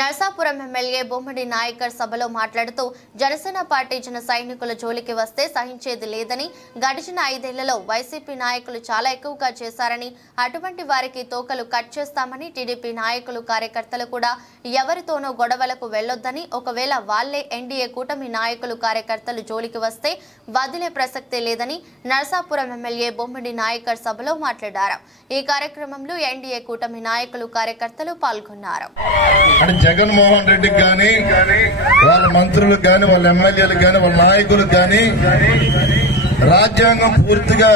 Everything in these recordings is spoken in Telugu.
నర్సాపురం ఎమ్మెల్యే బొమ్మడి నాయకర్ సభలో మాట్లాడుతూ జనసేన పార్టీ జన సైనికుల జోలికి వస్తే సహించేది లేదని గడిచిన ఐదేళ్ళలో వైసీపీ నాయకులు చాలా ఎక్కువగా చేశారని అటువంటి వారికి తోకలు కట్ చేస్తామని టీడీపీ నాయకులు కార్యకర్తలు కూడా ఎవరితోనో గొడవలకు వెళ్ళొద్దని ఒకవేళ వాళ్ళే ఎన్డీఏ కూటమి నాయకులు కార్యకర్తలు జోలికి వస్తే వదిలే ప్రసక్తే లేదని నర్సాపురం ఎమ్మెల్యే బొమ్మడి నాయకర్ సభలో మాట్లాడారు. ఈ కార్యక్రమంలో ఎన్డీఏ కూటమి నాయకులు కార్యకర్తలు పాల్గొన్నారు. జగన్మోహన్ రెడ్డికి కానీ వాళ్ళ మంత్రులకు కానీ వాళ్ళ ఎమ్మెల్యేలకు కానీ వాళ్ళ నాయకులకు కానీ రాజ్యాంగం పూర్తిగా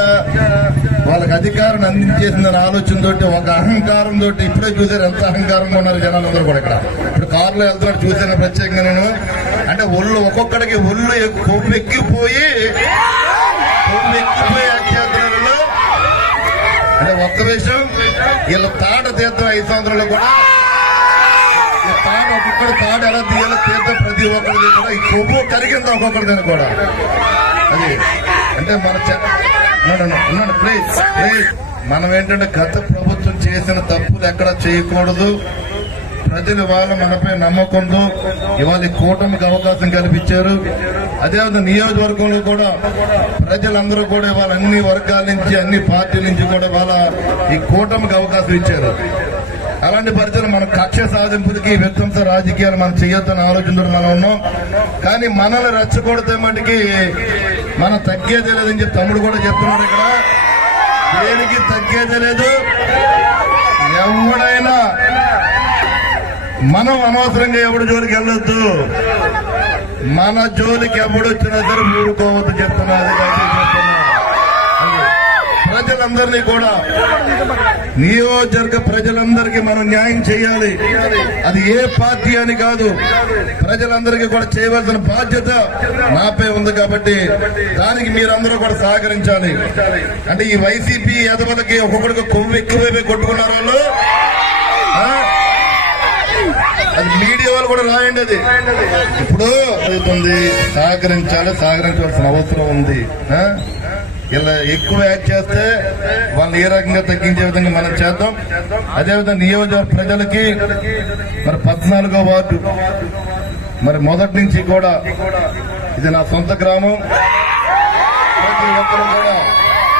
వాళ్ళకి అధికారం అందించేసిందని ఆలోచనతోటి ఒక అహంకారంతో ఇప్పుడే చూసారు ఎంత అహంకారంగా ఉన్నారు జనాలందరూ కూడా ఇక్కడ. ఇప్పుడు కారులో వెళ్తున్నాడు చూసాను ప్రత్యేకంగా నేను. అంటే ఒళ్ళు ఒక్కొక్కడికి ఒళ్ళు ఎక్కు- ఎక్కిపోయి అంటే ఒక్క విషయం వీళ్ళ తాట తీర్థం ఐదు సంవత్సరాలు కూడా ఒక్కడు ఒక్కొక్కడు తాడు ఎలా తీర్థం ప్రతి ఒక్కరిది కూడా ఈ కొవ్వు కరిగింది ఒక్కొక్కరిదని కూడా? అది. అంటే మన ప్లీజ్ ప్లీజ్ మనం ఏంటంటే గత ప్రభుత్వం చేసిన తప్పులు ఎక్కడ చేయకూడదు. ప్రజలు వాళ్ళ మనపై నమ్మకంతో ఇవాళ ఈ కూటమికి అవకాశం కల్పించారు. అదేవిధంగా నియోజకవర్గంలో కూడా ప్రజలందరూ కూడా ఇవాళ అన్ని వర్గాల నుంచి అన్ని పార్టీల నుంచి కూడా వాళ్ళ ఈ కూటమికి అవకాశం ఇచ్చారు. అలాంటి పరిస్థితులు మనం కక్ష సాధింపులకి విధ్వంస రాజకీయాలు మనం చేయొద్దని ఆలోచనతో మనం ఉన్నాం. కానీ మనల్ని రెచ్చగొడితే మటుకి మనం తగ్గేదే లేదని చెప్పి తమ్ముడు కూడా చెప్తున్నాడు ఇక్కడ. దేనికి తగ్గేదే లేదు? ఎవడైనా మనం అనవసరంగా ఎవడు జోలికి వెళ్ళొద్దు. మన జోలికి ఎవడు వచ్చినా సరే ఊరుకోవద్దు చెప్తున్నా అది చెప్తున్నా. అది. ప్రజలందరినీ కూడా నియోజకవర్గ ప్రజలందరికీ మనం న్యాయం చేయాలి. అది ఏ పార్టీ అని కాదు. ప్రజలందరికీ కూడా చేయవలసిన బాధ్యత నాపై ఉంది కాబట్టి దానికి మీరందరూ కూడా సహకరించాలి. అంటే ఈ వైసీపీ యదవలకి ఒక్కొక్కడికి కొవ్వు ఎక్కువైపోయి కొట్టుకున్నారు వాళ్ళు. అది మీడియా వాళ్ళు కూడా రాయండి అది. ఇప్పుడు అవుతుంది సహకరించాలి సహకరించవలసిన అవసరం ఉంది. ఇలా ఎక్కువ యాక్ట్ చేస్తే వాళ్ళు ఏ రకంగా తగ్గించే విధంగా మనం చేద్దాం. అదేవిధంగా నియోజక ప్రజలకి మరి పద్నాలుగో వార్డు. మరి మొదటి నుంచి కూడా ఇది నా సొంత గ్రామం. ప్రతి ఒక్కరు కూడా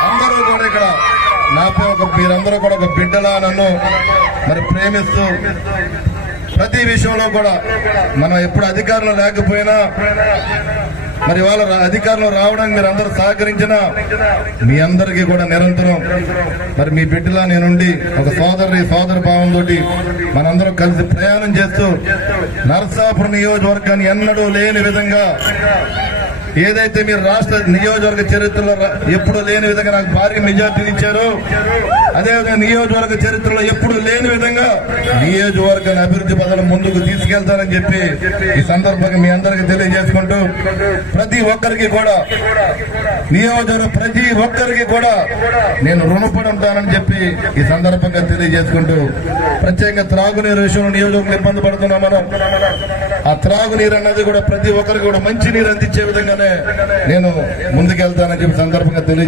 అందరూ కూడా ఇక్కడ నాపై ఒక మీరందరూ కూడా ఒక బిడ్డలా నన్ను మరి ప్రేమిస్తూ ప్రతి విషయంలో కూడా మనం ఎప్పుడు అధికారంలో లేకపోయినా మరి వాళ్ళ అధికారంలో రావడానికి మీరు అందరూ సహకరించిన మీ అందరికీ కూడా నిరంతరం మరి మీ బిడ్డలా నేనుండి ఒక సోదరి సోదర భావంతో మనందరం కలిసి ప్రయాణం చేస్తూ నరసాపురం నియోజకవర్గాన్ని ఎన్నడూ లేని విధంగా ఏదైతే మీరు రాష్ట్ర నియోజకవర్గ చరిత్రలో ఎప్పుడు లేని విధంగా నాకు భారీ మెజార్టీని ఇచ్చారు అదేవిధంగా నియోజకవర్గ చరిత్రలో ఎప్పుడు లేని విధంగా నియోజకవర్గాన్ని అభివృద్ధి పదవులు ముందుకు తీసుకెళ్తానని చెప్పి ఈ సందర్భంగా మీ అందరికీ తెలియజేసుకుంటూ ప్రతి ఒక్కరికి కూడా నియోజకవర్గ ప్రతి ఒక్కరికి కూడా నేను రుణపడి ఉంటానని చెప్పి ఈ సందర్భంగా తెలియజేసుకుంటూ ప్రత్యేకంగా త్రాగునీరు విషయంలో నియోజకవర్గం ఇబ్బంది పడుతున్నాం మనం. ఆ త్రాగునీరు అన్నది కూడా ప్రతి ఒక్కరికి కూడా మంచి నీరు అందించే విధంగా నేను ముందుకెళ్తానని చెప్పి సందర్భంగా తెలియ